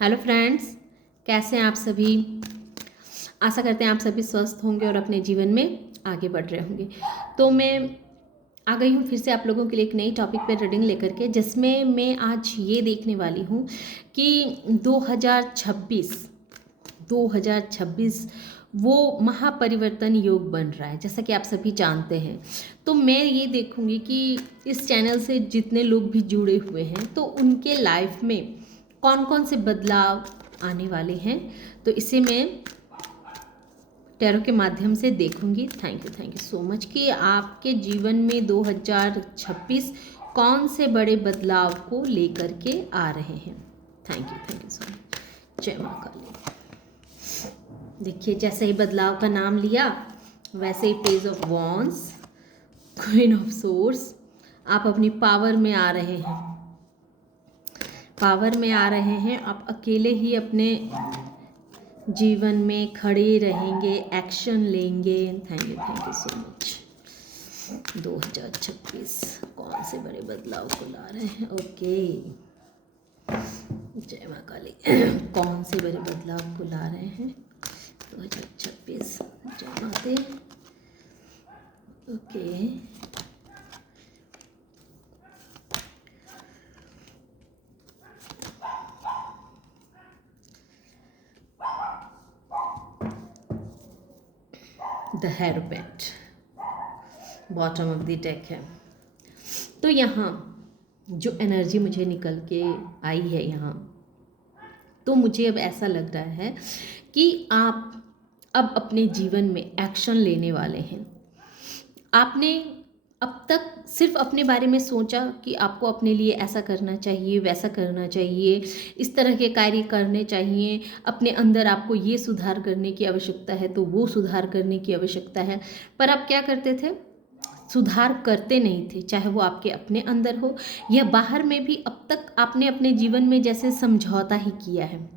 Hello friends, कैसे हैं आप सभी। आशा करते हैं आप सभी स्वस्थ होंगे और अपने जीवन में आगे बढ़ रहे होंगे। तो मैं आ गई हूँ फिर से आप लोगों के लिए एक नई टॉपिक पे रीडिंग लेकर के, जिसमें मैं आज ये देखने वाली हूँ कि 2026 वो महापरिवर्तन योग बन रहा है, जैसा कि आप सभी जानते हैं। तो मैं ये देखूँगी कि इस चैनल से जितने लोग भी जुड़े हुए हैं तो उनके लाइफ में कौन कौन से बदलाव आने वाले हैं। तो इसे मैं टैरो के माध्यम से देखूंगी। थैंक यू सो मच कि आपके जीवन में 2026 कौन से बड़े बदलाव को लेकर के आ रहे हैं। Thank you so much. जय माँ काली। देखिए, जैसे ही बदलाव का नाम लिया वैसे ही page of wands, queen of swords, आप अपनी पावर में आ रहे हैं। पावर में आ रहे हैं। आप अकेले ही अपने जीवन में खड़े रहेंगे, एक्शन लेंगे। Thank you so much. 2026 कौन से बड़े बदलाव को ला रहे हैं। ओके, जय माँ काली। कौन से बड़े बदलाव को ला रहे हैं 2026। जय माते। ओके, द हेरोपेट बॉटम ऑफ द डेक है। तो यहाँ जो एनर्जी मुझे निकल के आई है यहाँ, तो मुझे अब ऐसा लग रहा है कि आप अब अपने जीवन में एक्शन लेने वाले हैं। आपने अब तक सिर्फ अपने बारे में सोचा कि आपको अपने लिए ऐसा करना चाहिए, वैसा करना चाहिए, इस तरह के कार्य करने चाहिए, अपने अंदर आपको ये सुधार करने की आवश्यकता है तो वो सुधार करने की आवश्यकता है। पर आप क्या करते थे? सुधार करते नहीं थे, चाहे वो आपके अपने अंदर हो या बाहर में भी। अब तक आपने अपने जीवन में जैसे समझौता ही किया है,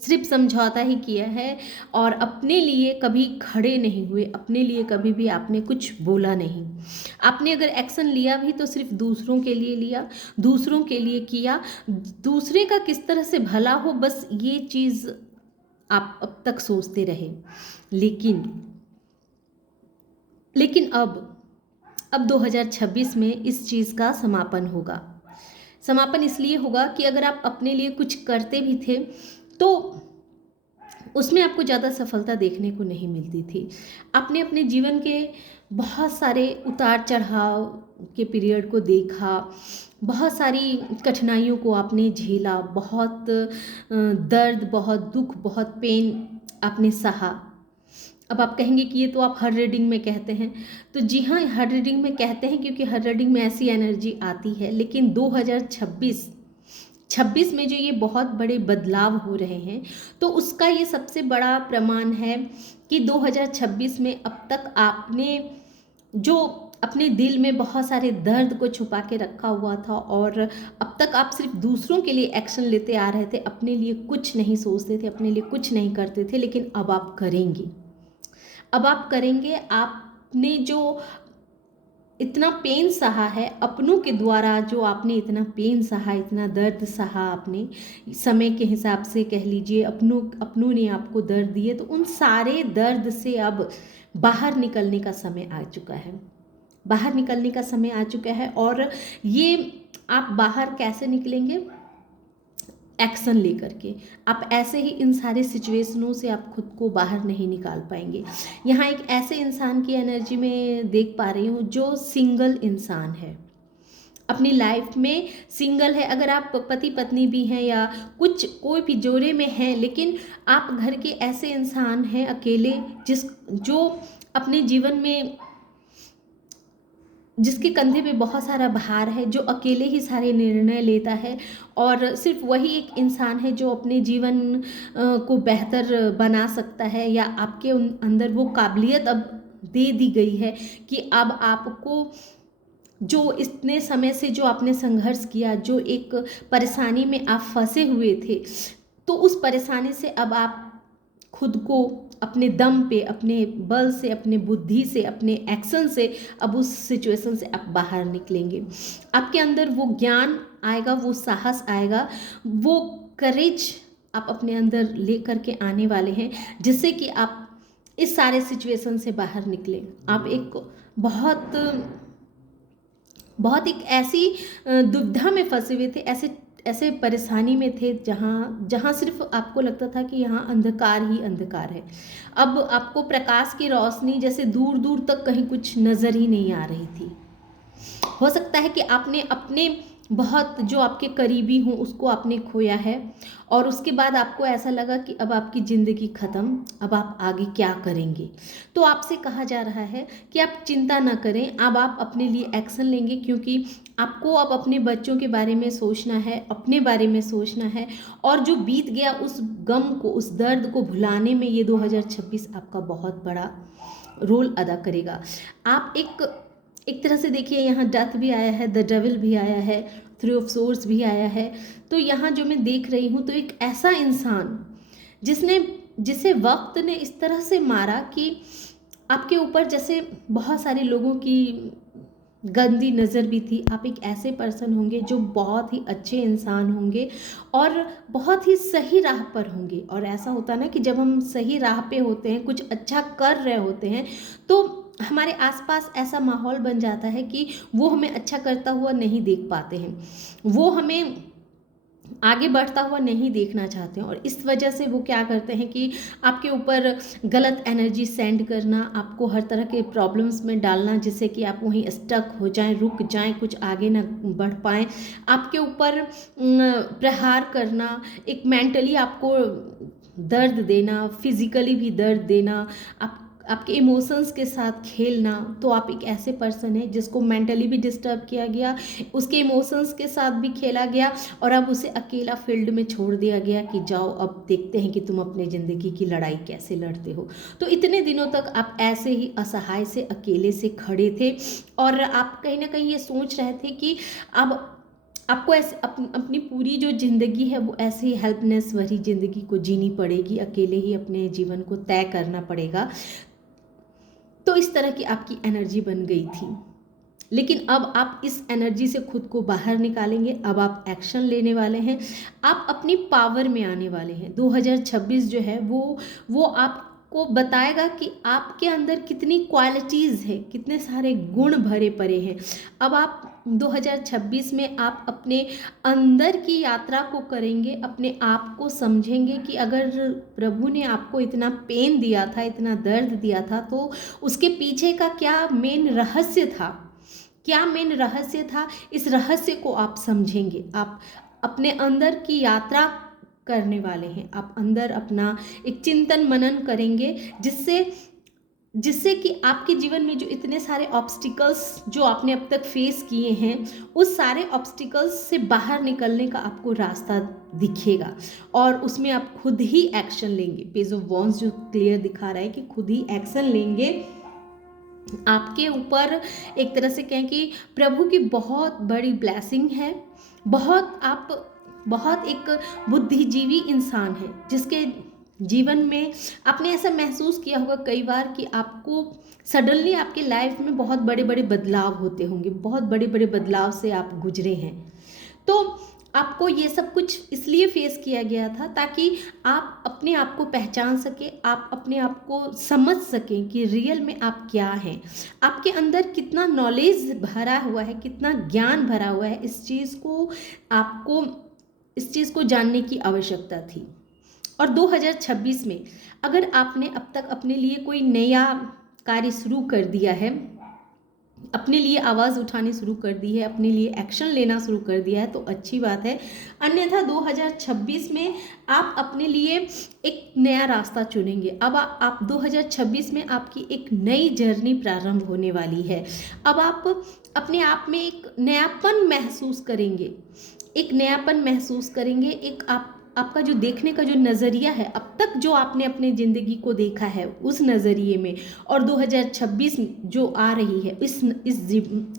सिर्फ समझौता ही किया है और अपने लिए कभी खड़े नहीं हुए, अपने लिए कभी भी आपने कुछ बोला नहीं। आपने अगर एक्शन लिया भी तो सिर्फ दूसरों के लिए लिया, दूसरों के लिए किया, दूसरे का किस तरह से भला हो, बस ये चीज़ आप अब तक सोचते रहे। लेकिन अब 2026 में इस चीज़ का समापन होगा। समापन इसलिए होगा कि अगर आप अपने लिए कुछ करते भी थे तो उसमें आपको ज़्यादा सफलता देखने को नहीं मिलती थी। आपने अपने जीवन के बहुत सारे उतार चढ़ाव के पीरियड को देखा, बहुत सारी कठिनाइयों को आपने झेला, बहुत दर्द, बहुत दुख, बहुत पेन आपने सहा। अब आप कहेंगे कि ये तो आप हर रीडिंग में कहते हैं। तो जी हाँ, हर रीडिंग में कहते हैं क्योंकि हर रीडिंग में ऐसी एनर्जी आती है। लेकिन 2026 में जो ये बहुत बड़े बदलाव हो रहे हैं तो उसका ये सबसे बड़ा प्रमाण है कि 2026 में अब तक आपने जो अपने दिल में बहुत सारे दर्द को छुपा के रखा हुआ था और अब तक आप सिर्फ दूसरों के लिए एक्शन लेते आ रहे थे, अपने लिए कुछ नहीं सोचते थे, अपने लिए कुछ नहीं करते थे। लेकिन अब आप करेंगे, अब आप करेंगे। आपने जो इतना पेन सहा है अपनों के द्वारा, जो आपने इतना पेन सहा, इतना दर्द सहा, आपने समय के हिसाब से कह लीजिए, अपनों ने आपको दर्द दिए, तो उन सारे दर्द से अब बाहर निकलने का समय आ चुका है। बाहर निकलने का समय आ चुका है। और ये आप बाहर कैसे निकलेंगे? एक्शन लेकर के। आप ऐसे ही इन सारे सिचुएशनों से आप खुद को बाहर नहीं निकाल पाएंगे। यहाँ एक ऐसे इंसान की एनर्जी में देख पा रही हूँ जो सिंगल इंसान है, अपनी लाइफ में सिंगल है। अगर आप पति पत्नी भी हैं या कोई भी जोड़े में हैं, लेकिन आप घर के ऐसे इंसान हैं अकेले, जो अपने जीवन में, जिसके कंधे पे बहुत सारा भार है, जो अकेले ही सारे निर्णय लेता है और सिर्फ वही एक इंसान है जो अपने जीवन को बेहतर बना सकता है, या आपके अंदर वो काबिलियत अब दे दी गई है कि अब आपको, जो इतने समय से जो आपने संघर्ष किया, जो एक परेशानी में आप फंसे हुए थे, तो उस परेशानी से अब आप खुद को अपने दम पे, अपने बल से, अपने बुद्धि से, अपने एक्शन से अब उस सिचुएशन से आप बाहर निकलेंगे। आपके अंदर वो ज्ञान आएगा, वो साहस आएगा, वो करेज आप अपने अंदर ले करके आने वाले हैं, जिससे कि आप इस सारे सिचुएशन से बाहर निकलें। आप एक बहुत बहुत एक ऐसी दुविधा में फंसे हुए थे, ऐसे ऐसे परेशानी में थे जहाँ जहाँ सिर्फ आपको लगता था कि यहाँ अंधकार ही अंधकार है। अब आपको प्रकाश की रोशनी जैसे दूर दूर तक कहीं कुछ नज़र ही नहीं आ रही थी। हो सकता है कि आपने अपने बहुत जो आपके करीबी हों उसको आपने खोया है, और उसके बाद आपको ऐसा लगा कि अब आपकी ज़िंदगी ख़त्म, अब आप आगे क्या करेंगे। तो आपसे कहा जा रहा है कि आप चिंता ना करें, अब आप अपने लिए एक्शन लेंगे, क्योंकि आपको अब अपने बच्चों के बारे में सोचना है, अपने बारे में सोचना है, और जो बीत गया उस गम को, उस दर्द को भुलाने में ये 2026 आपका बहुत बड़ा रोल अदा करेगा। आप एक तरह से देखिए, यहाँ डेथ भी आया है, द डेविल भी आया है, थ्री ऑफ सोर्ड्स भी आया है। तो यहाँ जो मैं देख रही हूँ, तो एक ऐसा इंसान जिसे वक्त ने इस तरह से मारा कि आपके ऊपर जैसे बहुत सारे लोगों की गंदी नज़र भी थी। आप एक ऐसे पर्सन होंगे जो बहुत ही अच्छे इंसान होंगे और बहुत ही सही राह पर होंगे। और ऐसा होता ना कि जब हम सही राह पे होते हैं, कुछ अच्छा कर रहे होते हैं, तो हमारे आसपास ऐसा माहौल बन जाता है कि वो हमें अच्छा करता हुआ नहीं देख पाते हैं, वो हमें आगे बढ़ता हुआ नहीं देखना चाहते हैं। और इस वजह से वो क्या करते हैं कि आपके ऊपर गलत एनर्जी सेंड करना, आपको हर तरह के प्रॉब्लम्स में डालना, जिससे कि आप वहीं स्टक हो जाएं, रुक जाएं, कुछ आगे ना बढ़ पाएं। आपके ऊपर प्रहार करना, एक मेंटली आपको दर्द देना, फिजिकली भी दर्द देना, आपके इमोशंस के साथ खेलना। तो आप एक ऐसे पर्सन हैं जिसको मेंटली भी डिस्टर्ब किया गया, उसके इमोशंस के साथ भी खेला गया, और अब उसे अकेला फील्ड में छोड़ दिया गया कि जाओ अब देखते हैं कि तुम अपने ज़िंदगी की लड़ाई कैसे लड़ते हो। तो इतने दिनों तक आप ऐसे ही असहाय से, अकेले से खड़े थे, और आप कहीं ना कहीं ये सोच रहे थे कि अब आपको ऐसे अपनी पूरी जो ज़िंदगी है वो ऐसे ही हेल्पलेस भरी ज़िंदगी को जीनी पड़ेगी, अकेले ही अपने जीवन को तय करना पड़ेगा। तो इस तरह की आपकी एनर्जी बन गई थी। लेकिन अब आप इस एनर्जी से खुद को बाहर निकालेंगे, अब आप एक्शन लेने वाले हैं, आप अपनी पावर में आने वाले हैं। 2026 जो है वो आपको बताएगा कि आपके अंदर कितनी क्वालिटीज़ है, कितने सारे गुण भरे पड़े हैं। अब आप 2026 में आप अपने अंदर की यात्रा को करेंगे, अपने आप को समझेंगे कि अगर प्रभु ने आपको इतना पेन दिया था, इतना दर्द दिया था, तो उसके पीछे का क्या मेन रहस्य था, क्या मेन रहस्य था। इस रहस्य को आप समझेंगे, आप अपने अंदर की यात्रा करने वाले हैं, आप अंदर अपना एक चिंतन मनन करेंगे, जिससे कि आपके जीवन में जो इतने सारे ऑब्स्टिकल्स जो आपने अब तक फेस किए हैं, उस सारे ऑब्स्टिकल्स से बाहर निकलने का आपको रास्ता दिखेगा, और उसमें आप खुद ही एक्शन लेंगे। पेज ऑफ वॉन्ड्स जो क्लियर दिखा रहा है कि खुद ही एक्शन लेंगे। आपके ऊपर एक तरह से कहें कि प्रभु की बहुत बड़ी ब्लेसिंग है। आप बहुत एक बुद्धिजीवी इंसान हैं, जिसके जीवन में आपने ऐसा महसूस किया होगा कई बार कि आपको सडनली आपके लाइफ में बहुत बड़े बड़े बदलाव होते होंगे, बहुत बड़े बड़े बदलाव से आप गुजरे हैं। तो आपको ये सब कुछ इसलिए फेस किया गया था ताकि आप अपने आप को पहचान सकें, आप अपने आप को समझ सकें कि रियल में आप क्या हैं, आपके अंदर कितना नॉलेज भरा हुआ है, कितना ज्ञान भरा हुआ है। आपको इस चीज़ को जानने की आवश्यकता थी। और 2026 में अगर आपने अब तक अपने लिए कोई नया कार्य शुरू कर दिया है, अपने लिए आवाज़ उठानी शुरू कर दी है, अपने लिए एक्शन लेना शुरू कर दिया है, तो अच्छी बात है। अन्यथा 2026 में आप अपने लिए एक नया रास्ता चुनेंगे। अब आप 2026 में आपकी एक नई जर्नी प्रारंभ होने वाली है। अब आप अपने आप में एक नयापन महसूस करेंगे, एक आपका जो देखने का जो नज़रिया है, अब तक जो आपने अपने ज़िंदगी को देखा है उस नज़रिए में, और 2026 जो आ रही है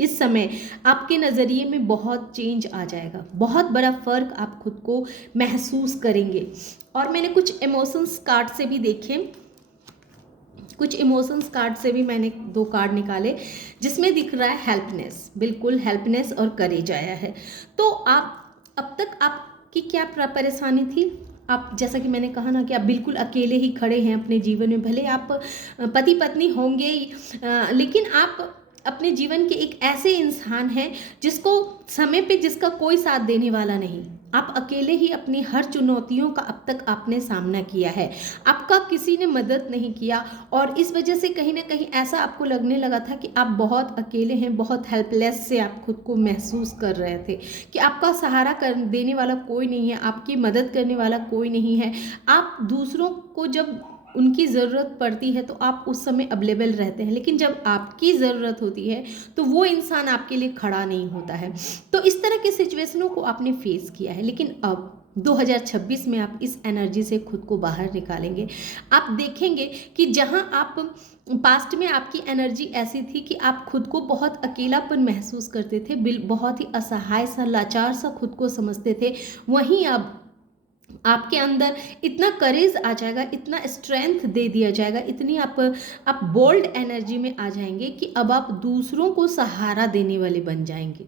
इस समय आपके नज़रिए में बहुत चेंज आ जाएगा, बहुत बड़ा फ़र्क आप खुद को महसूस करेंगे। और मैंने कुछ इमोशंस कार्ड से भी देखे, कुछ इमोशंस कार्ड से भी मैंने 2 कार्ड निकाले, जिसमें दिख रहा है हेल्पनेस, बिल्कुल हेल्पनेस और करेज आया है। तो आप अब तक आपकी क्या परेशानी थी, आप जैसा कि मैंने कहा ना कि आप बिल्कुल अकेले ही खड़े हैं अपने जीवन में। भले आप पति पत्नी होंगे ही, लेकिन आप अपने जीवन के एक ऐसे इंसान हैं जिसको समय पे जिसका कोई साथ देने वाला नहीं। आप अकेले ही अपनी हर चुनौतियों का अब तक आपने सामना किया है, आपका किसी ने मदद नहीं किया, और इस वजह से कहीं ना कहीं ऐसा आपको लगने लगा था कि आप बहुत अकेले हैं, बहुत हेल्पलेस से आप खुद को महसूस कर रहे थे कि आपका सहारा कर देने वाला कोई नहीं है, आपकी मदद करने वाला कोई नहीं है। आप दूसरों को जब उनकी ज़रूरत पड़ती है तो आप उस समय अवेलेबल रहते हैं, लेकिन जब आपकी ज़रूरत होती है तो वो इंसान आपके लिए खड़ा नहीं होता है। तो इस तरह के सिचुएशनों को आपने फेस किया है, लेकिन अब 2026 में आप इस एनर्जी से खुद को बाहर निकालेंगे। आप देखेंगे कि जहां आप पास्ट में आपकी एनर्जी ऐसी थी कि आप खुद को बहुत अकेलापन महसूस करते थे, बहुत ही असहाय सा, लाचार सा खुद को समझते थे, वहीं अब आपके अंदर इतना करेज आ जाएगा, इतना स्ट्रेंथ दे दिया जाएगा, इतनी आप बोल्ड एनर्जी में आ जाएंगे कि अब आप दूसरों को सहारा देने वाले बन जाएंगे।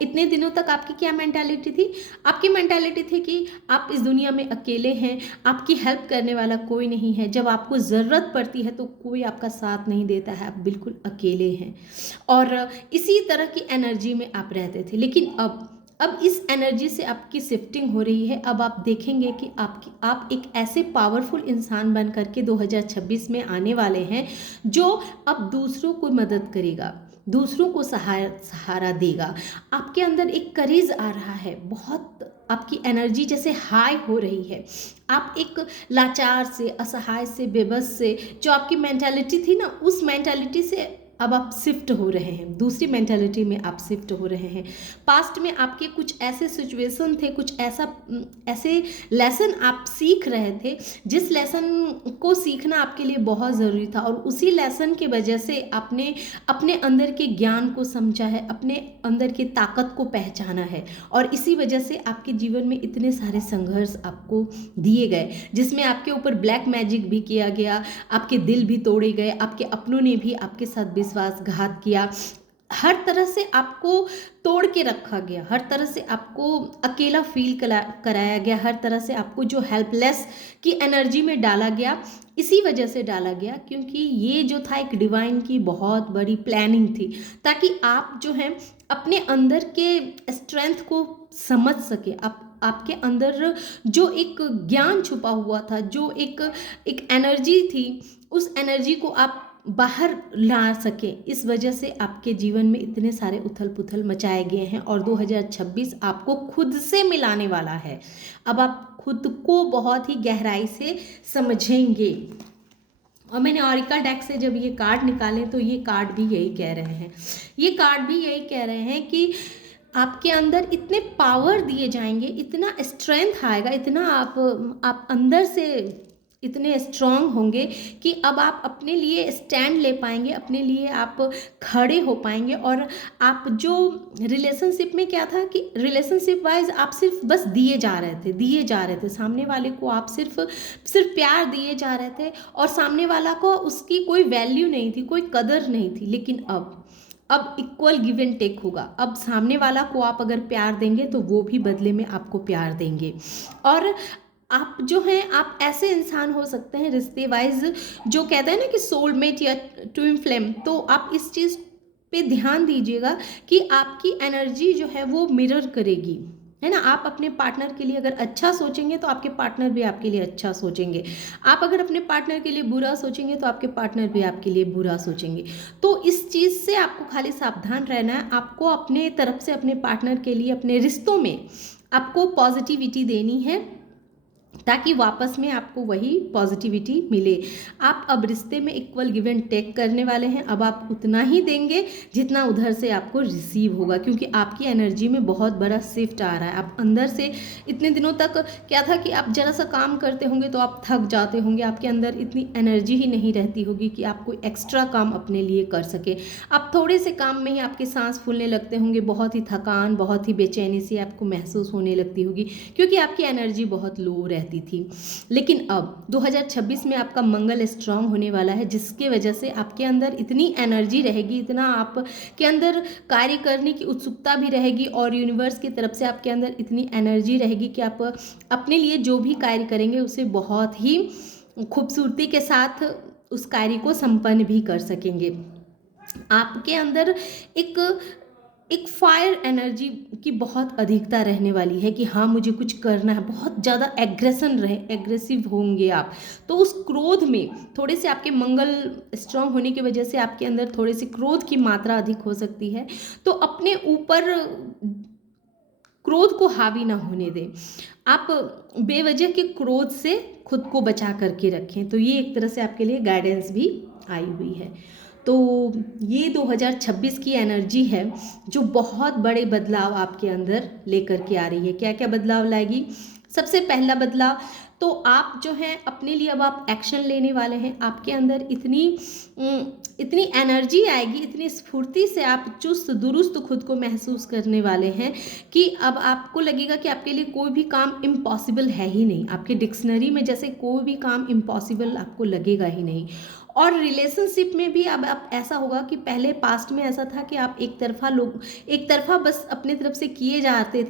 इतने दिनों तक आपकी क्या मेंटालिटी थी? आपकी मेंटालिटी थी कि आप इस दुनिया में अकेले हैं, आपकी हेल्प करने वाला कोई नहीं है, जब आपको ज़रूरत पड़ती है तो कोई आपका साथ नहीं देता है, आप बिल्कुल अकेले हैं, और इसी तरह की एनर्जी में आप रहते थे। लेकिन अब इस एनर्जी से आपकी शिफ्टिंग हो रही है। अब आप देखेंगे कि आप एक ऐसे पावरफुल इंसान बन करके 2026 में आने वाले हैं जो अब दूसरों को मदद करेगा, दूसरों को सहारा देगा। आपके अंदर एक करेज आ रहा है, बहुत आपकी एनर्जी जैसे हाई हो रही है। आप एक लाचार से, असहाय से, बेबस से, जो आपकी मेंटालिटी थी ना, उस मेंटालिटी से अब आप शिफ्ट हो रहे हैं, दूसरी मेंटालिटी में आप शिफ्ट हो रहे हैं। पास्ट में आपके कुछ ऐसे सिचुएशन थे, कुछ ऐसे लेसन आप सीख रहे थे जिस लेसन को सीखना आपके लिए बहुत ज़रूरी था, और उसी लेसन की वजह से आपने अपने अंदर के ज्ञान को समझा है, अपने अंदर की ताकत को पहचाना है, और इसी वजह से आपके जीवन में इतने सारे संघर्ष आपको दिए गए, जिसमें आपके ऊपर ब्लैक मैजिक भी किया गया, आपके दिल भी तोड़े गए, आपके अपनों ने भी आपके साथ विश्वासघात किया, हर तरह से आपको तोड़ के रखा गया, हर तरह से आपको अकेला फील कराया गया, हर तरह से आपको जो हेल्पलेस की एनर्जी में डाला गया, इसी वजह से डाला गया क्योंकि ये जो था एक डिवाइन की बहुत बड़ी प्लानिंग थी, ताकि आप जो हैं अपने अंदर के स्ट्रेंथ को समझ सके, आपके अंदर जो एक ज्ञान छुपा हुआ था, जो एक एनर्जी थी, उस एनर्जी को आप बाहर ला सके। इस वजह से आपके जीवन में इतने सारे उथल पुथल मचाए गए हैं, और 2026 आपको खुद से मिलाने वाला है। अब आप खुद को बहुत ही गहराई से समझेंगे। और मैंने ऑरिकल डेक से जब ये कार्ड निकाले तो ये कार्ड भी यही कह रहे हैं, ये कार्ड भी यही कह रहे हैं कि आपके अंदर इतने पावर दिए जाएंगे, इतना स्ट्रेंथ आएगा, इतना आप अंदर से इतने स्ट्रांग होंगे कि अब आप अपने लिए स्टैंड ले पाएंगे, अपने लिए आप खड़े हो पाएंगे। और आप जो रिलेशनशिप में क्या था कि रिलेशनशिप वाइज आप सिर्फ बस दिए जा रहे थे, सामने वाले को आप सिर्फ प्यार दिए जा रहे थे, और सामने वाला को उसकी कोई वैल्यू नहीं थी, कोई कदर नहीं थी। लेकिन अब इक्वल गिव एंड टेक होगा। अब सामने वाला को आप अगर प्यार देंगे तो वो भी बदले में आपको प्यार देंगे, और आप जो हैं आप ऐसे इंसान हो सकते हैं रिश्ते वाइज, जो कहते हैं ना कि सोलमेट या ट्विन फ्लेम, तो आप इस चीज़ पे ध्यान दीजिएगा कि आपकी एनर्जी जो है वो मिरर करेगी, है ना। आप अपने पार्टनर के लिए अगर अच्छा सोचेंगे तो आपके पार्टनर भी आपके लिए अच्छा सोचेंगे, आप अगर अपने पार्टनर के लिए बुरा सोचेंगे तो आपके पार्टनर भी आपके लिए बुरा सोचेंगे। तो इस चीज़ से आपको खाली सावधान रहना है, आपको अपने तरफ से अपने पार्टनर के लिए, अपने रिश्तों में आपको पॉजिटिविटी देनी है, ताकि वापस में आपको वही पॉजिटिविटी मिले। आप अब रिश्ते में इक्वल गिव एंड टेक करने वाले हैं। अब आप उतना ही देंगे जितना उधर से आपको रिसीव होगा, क्योंकि आपकी एनर्जी में बहुत बड़ा शिफ्ट आ रहा है। आप अंदर से इतने दिनों तक क्या था कि आप जरा सा काम करते होंगे तो आप थक जाते होंगे, आपके अंदर इतनी एनर्जी ही नहीं रहती होगी कि आप कोई एक्स्ट्रा काम अपने लिए कर सके। आप थोड़े से काम में ही आपके सांस फूलने लगते होंगे, बहुत ही थकान, बहुत ही बेचैनी सी आपको महसूस होने लगती होगी, क्योंकि आपकी एनर्जी बहुत लो रहती रहती थी। लेकिन अब 2026 में आपका मंगल स्ट्रांग होने वाला है, जिसके वजह से आपके अंदर इतनी एनर्जी रहेगी, इतना आपके अंदर कार्य करने की उत्सुकता भी रहेगी और यूनिवर्स की तरफ से आपके अंदर इतनी एनर्जी रहेगी कि आप अपने लिए जो भी कार्य करेंगे उसे बहुत ही खूबसूरती के साथ उस कार्य को संपन्न भी कर सकेंगे। आपके अंदर एक एक फायर एनर्जी की बहुत अधिकता रहने वाली है कि हाँ मुझे कुछ करना है, बहुत ज़्यादा एग्रेसिव होंगे आप। तो उस क्रोध में थोड़े से आपके मंगल स्ट्रांग होने की वजह से आपके अंदर थोड़े से क्रोध की मात्रा अधिक हो सकती है। तो अपने ऊपर क्रोध को हावी ना होने दें। आप बेवजह के क्रोध से खुद को बचा करके रखें। तो ये एक तरह से आपके लिए गाइडेंस भी आई हुई है। तो ये 2026 की एनर्जी है जो बहुत बड़े बदलाव आपके अंदर लेकर के आ रही है। क्या क्या बदलाव लाएगी? सबसे पहला बदलाव तो आप जो हैं अपने लिए अब आप एक्शन लेने वाले हैं। आपके अंदर इतनी एनर्जी आएगी, इतनी स्फूर्ति से आप चुस्त दुरुस्त खुद को महसूस करने वाले हैं कि अब आपको लगेगा कि आपके लिए कोई भी काम इम्पॉसिबल है ही नहीं। आपके डिक्शनरी में जैसे कोई भी काम इम्पॉसिबल आपको लगेगा ही नहीं। और रिलेशनशिप में भी अब आप ऐसा होगा कि पहले पास्ट में ऐसा था कि आप एक तरफा बस अपने तरफ से किए जाते